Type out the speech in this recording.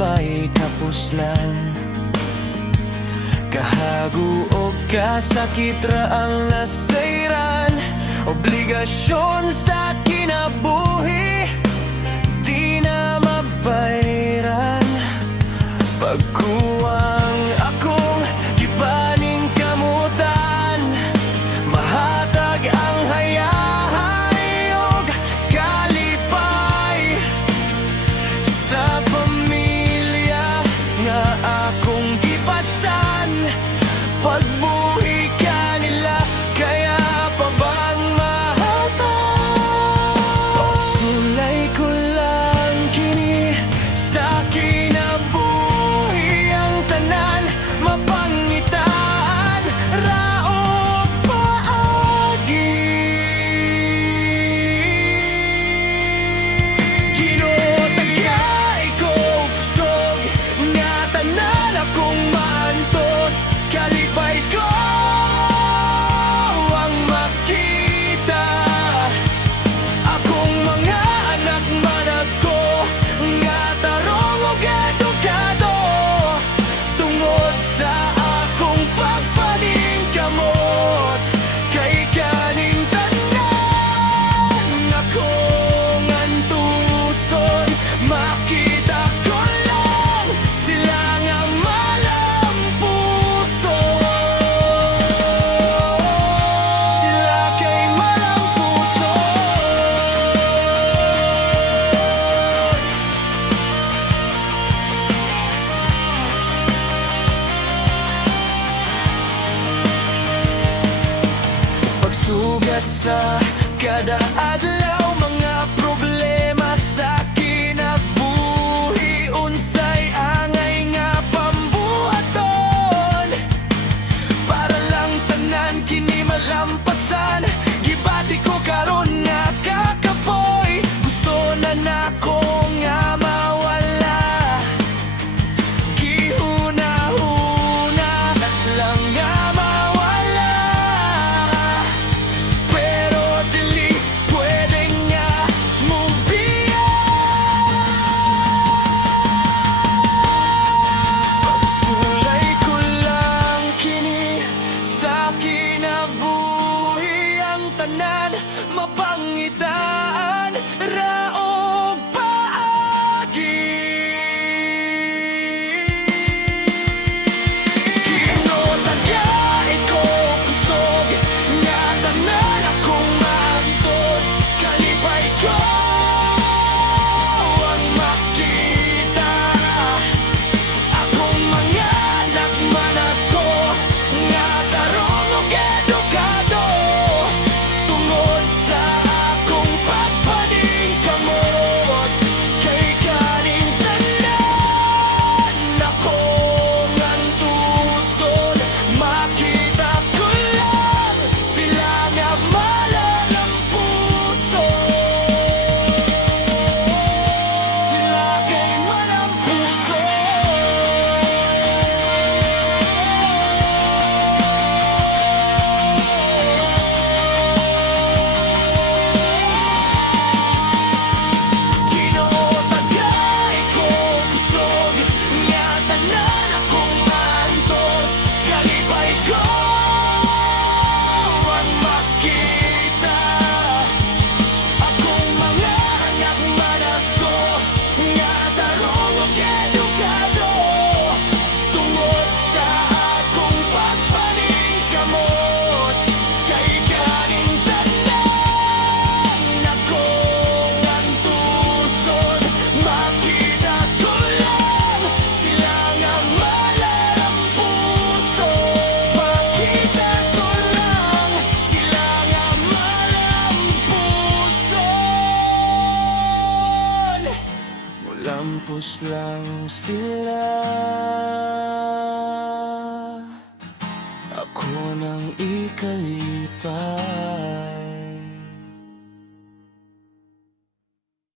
pa'y kapuslan. Kahaguog kasakit ra ang nasayran, obligasyon sa kinabuhi di na mabayran. Pagkuwang akong gibaning kamutan, mahatag ang hayahay og kalipay sa pamilya nga akong gipasan. Pagbuhi kanila, kaya pa bang mahatag? Pagsulay ko lang kini sa kinabuhi, ang tanan mapangitaan raog paagi. Ginoo tagay ko kusog nga tanan akong maantos, kalipay ko ang makita. Akong mga anak manag ko nga tarong ug edukado, tungod sa akong pagpaningkamot kay kaning tanan akong antuson. Makita ko lang sila nga malampuson, sila kay malampuson. Pagsugat sa kada adlaw, mga problema sa kinabuhi, unsay angay nga pambuhaton para lang tanan kini malampasan. Gibati ko karon nga kakapoy, gusto na nako nga mawala. Gihuna-huna lang nga mawala, pero dili pwede nga mubiyak. Pagsulay ko lang kini sa kinabuhi, ang tanan mapangitaan raog paagi. Ginoo tagay ko kusog nga tanan akong maantos, kalipay ko ang makita. Akong mga anak manag ko nga tarong ug edukado, tungod sa akong pagpaningkamot kay kaning tanan akong antuson. Makita ko lang sila nga malalampuson, sila kay malampuson. Ginoo tagay ko kusog nga tanan akong maantos, kalipay ko ang makita. Akong mga anak manag ko nga tarong ug edukado, tungod sa akong pagpaningkamot kay kaning tanan akong antuson. Makita ko lang sila nga malalampuson, makita ko lang sila nga malampuson. Mulampos lang sila, ako nang ikalipay.